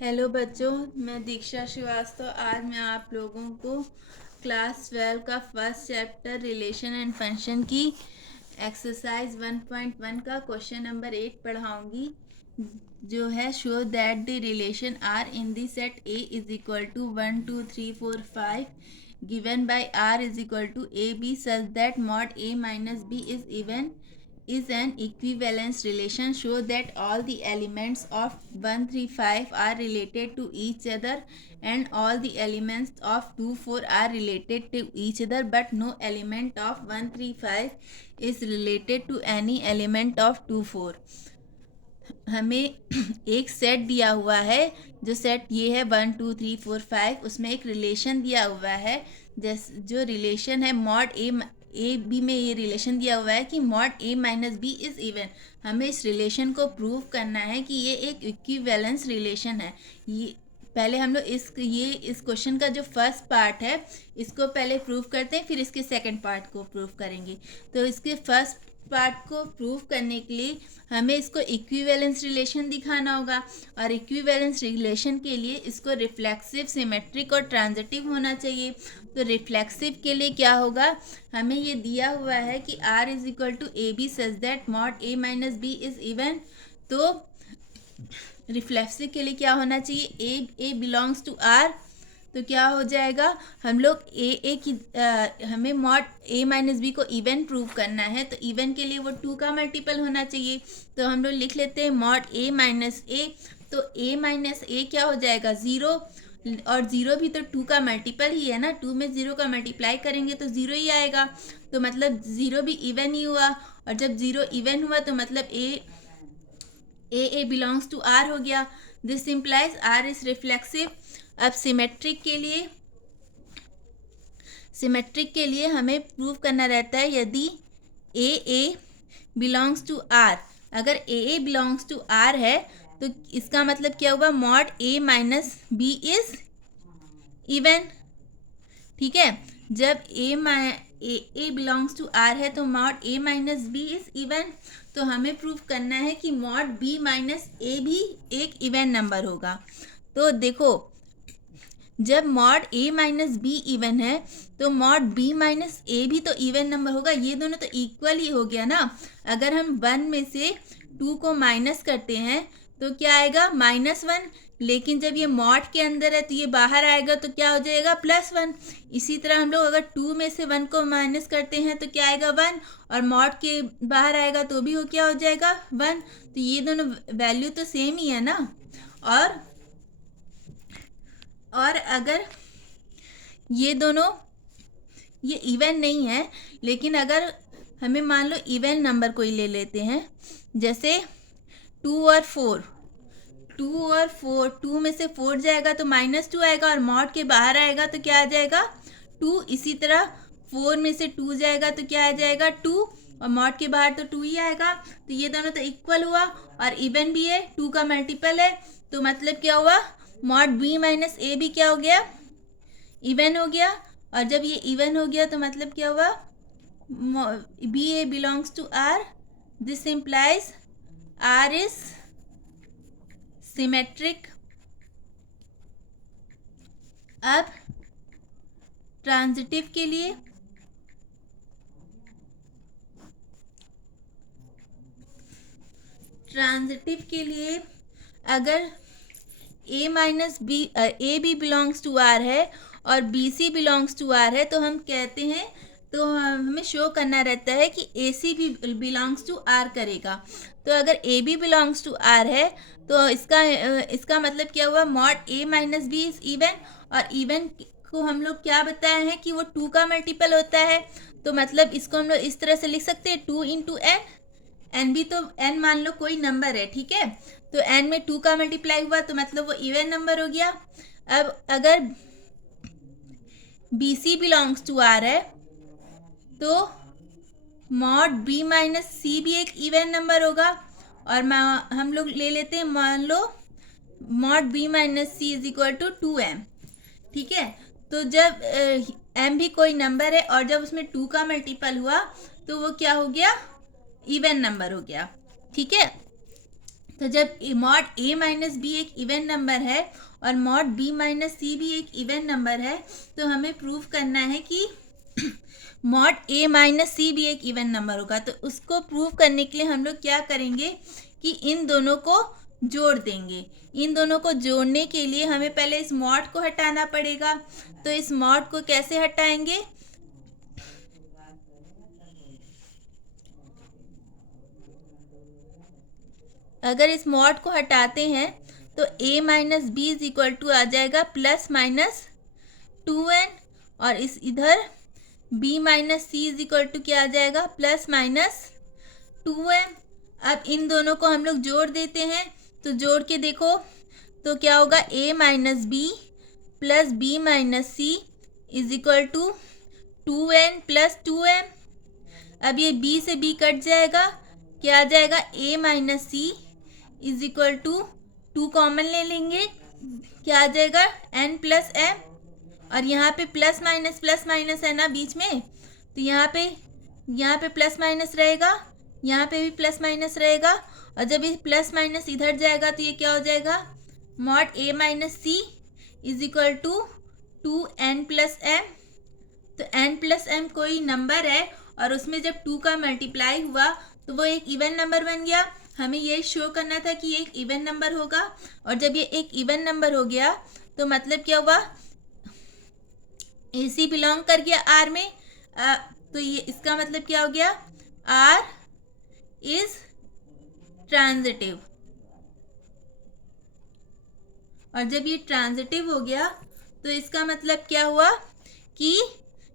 Hello बच्चों, मैं दीक्षा श्रीवास्तव। आज मैं आप लोगों को क्लास 12 का first chapter relation and function की एक्सरसाइज 1.1 का क्वेश्चन नंबर 8 पढ़ाऊंगी, जो है show that the relation are in the set a is equal to 1 2 3 4 5 given by r is equal to ab such that mod a minus b is an equivalence relation. Show that all the elements of 1 3 5 are related to each other and all the elements of 2 4 are related to each other, but no element of 1 3 5 is related to any element of 2 4. हमें एक set दिया हुआ है, जो set ये है 1 2 3 4 5, उसमें एक रिलेशन दिया हुआ है। जो रिलेशन है मॉड ए बी में ये रिलेशन दिया हुआ है कि mod a minus B is even. हमें इस रिलेशन को प्रूव करना है कि ये एक इक्विवेलेंस रिलेशन है। ये पहले हम लोग इस क्वेश्चन का जो फर्स्ट पार्ट है इसको पहले प्रूव करते हैं, फिर इसके सेकंड पार्ट को प्रूव करेंगे। तो इसके फर्स्ट पार्ट को प्रूव करने के लिए हमें इसको इक्विवेलेंस रिलेशन दिखाना होगा, और इक्विवेलेंस रिलेशन के लिए इसको रिफ्लेक्सिव, सिमेट्रिक और ट्रांजिटिव होना चाहिए। तो रिफ्लेक्सिव के लिए क्या होगा, हमें ये दिया हुआ है कि r is equal to a b such that mod a minus B is even. तो रिफ्लेक्सिव के लिए क्या होना चाहिए, ए बिलोंग्स टू आर। तो क्या हो जाएगा, हम लोग हमें मॉड ए माइनस बी को इवन प्रूव करना है, तो इवन के लिए वो 2 का मल्टीपल होना चाहिए। तो हम लोग लिख लेते हैं मॉड ए माइनस ए। तो ए माइनस ए क्या हो जाएगा, 0, और 0 भी तो 2 का मल्टीपल ही है ना। 2 में 0 का मल्टीप्लाई करेंगे तो 0 ही आएगा। तो मतलब 0 भी इवन ही हुआ, और जब 0 इवन हुआ तो मतलब ए बिलोंग्स टू आर हो गया। This implies are is reflexive. अब सिमेट्रिक के लिए हमें प्रूव करना रहता है, यदि ए बिलोंग्स टू आर, अगर ए बिलोंग्स टू आर है तो इसका मतलब क्या हुआ, mod a minus B is even. ठीक है, जब ए बिलोंग्स टू आर है तो mod a minus B is even. तो हमें प्रूव करना है कि मॉड बी माइनस ए भी एक इवन नंबर होगा। तो देखो, जब mod a minus be even है तो मॉड बी माइनस ए भी तो इवन नंबर होगा। ये दोनों तो इक्वल ही हो गया ना। अगर हम 1 में से 2 को माइनस करते हैं तो क्या आएगा, -1। लेकिन जब ये मॉड के अंदर है तो ये बाहर आएगा, तो क्या हो जाएगा, +1। इसी तरह हम लोग अगर 2 में से 1 को माइनस करते हैं तो क्या आएगा, 1, और मॉड के बाहर आएगा तो भी वो क्या हो जाएगा, 1। तो ये दोनों वैल्यू तो सेम ही है ना। और अगर ये दोनों ये इवन नहीं है, लेकिन अगर हमें मान लो इवन नंबर कोई ले लेते हैं, जैसे 2 और 4, 2 में से 4 जाएगा तो -2 आएगा, और मॉड के बाहर आएगा तो क्या आ जाएगा, 2। इसी तरह 4 में से 2 जाएगा तो क्या आ जाएगा, 2, और मॉड के बाहर तो 2 ही आएगा। तो ये दोनों तो इक्वल हुआ और इवन भी है, 2 का मल्टीपल है। तो मतलब क्या हुआ, मॉड बी माइनस ए भी क्या हो गया, इवन हो गया। और जब ये इवन हो गया तो मतलब क्या हुआ, B A belongs to R. This implies are is symmetric. अब ट्रांजिटिव के लिए अगर A minus B, A B belongs to are है और B C belongs to are है, तो हम कहते हैं, तो हमें शो करना रहता है कि ए सी भी बिलोंग्स टू आर करेगा। तो अगर a B belongs to are है तो इसका मतलब क्या हुआ, mod a minus B is even. और इवन को हम लोग क्या बताए हैं कि वो 2 का मल्टीपल होता है। तो मतलब इसको हम लोग इस तरह से लिख सकते हैं, 2 इंटू एन। एन भी तो, एन मान लो कोई नंबर है, ठीक है, तो एन में 2 का मल्टीप्लाई हुआ तो मतलब वो इवन नंबर हो गया। अब अगर b C belongs to are है तो मॉड बी माइनस सी भी एक इवन नंबर होगा। और हम लोग ले लेते हैं, मान लो mod B minus C is equal to 2m। ठीक है, तो जब m भी कोई नंबर है और जब उसमें 2 का मल्टीपल हुआ तो वो क्या हो गया, इवन नंबर हो गया। ठीक है, तो जब मॉड a माइनस बी एक इवन नंबर है और मॉड b माइनस सी भी एक इवन नंबर है, तो हमें प्रूव करना है कि मॉड a माइनस सी भी एक इवन नंबर होगा। तो उसको प्रूव करने के लिए हम लोग क्या करेंगे कि इन दोनों को जोड़ देंगे। इन दोनों को जोड़ने के लिए हमें पहले इस मॉड को हटाना पड़ेगा। तो इस मॉड को कैसे हटाएंगे? अगर इस मॉड को हटाते हैं तो a minus B is equal to आ जाएगा प्लस माइनस 2n, और इस इधर b minus C is equal to क्या आ जाएगा? Plus minus 2m। अब इन दोनों को हम लोग जोड़ देते हैं। तो जोड़ के देखो तो क्या होगा? a minus b plus b minus C is equal to 2n plus 2m। अब ये b से b कट जाएगा, क्या आ जाएगा? a minus C is equal to 2 common ले लेंगे, क्या आ जाएगा? n plus m। और यहाँ पे प्लस माइनस है ना बीच में, तो यहाँ पे प्लस माइनस रहेगा, यहाँ पे भी प्लस माइनस रहेगा। और जब ये प्लस माइनस इधर जाएगा तो ये क्या हो जाएगा? Mod a minus C is equal to 2n plus m। तो n प्लस m कोई नंबर है और उसमें जब 2 का मल्टीप्लाई हुआ तो वो एक इवन नंबर बन गया। हमें ये शो करना था कि ये एक इवन नंबर होगा, और जब ये एक इवन नंबर हो गया तो मतलब क्या हुआ? AC बिलोंग कर गया R में। तो ये इसका मतलब क्या हो गया? R is transitive. और जब ये ट्रांजिटिव हो गया तो इसका मतलब क्या हुआ कि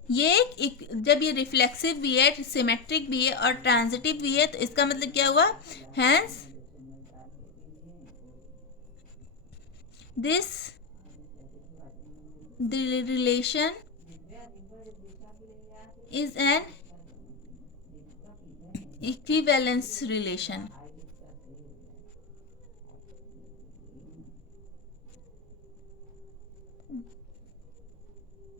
ये जब ये रिफ्लेक्सिव भी है, सिमेट्रिक भी है और ट्रांजिटिव भी है, तो इसका मतलब क्या हुआ? Hence this relation is an equivalence relation।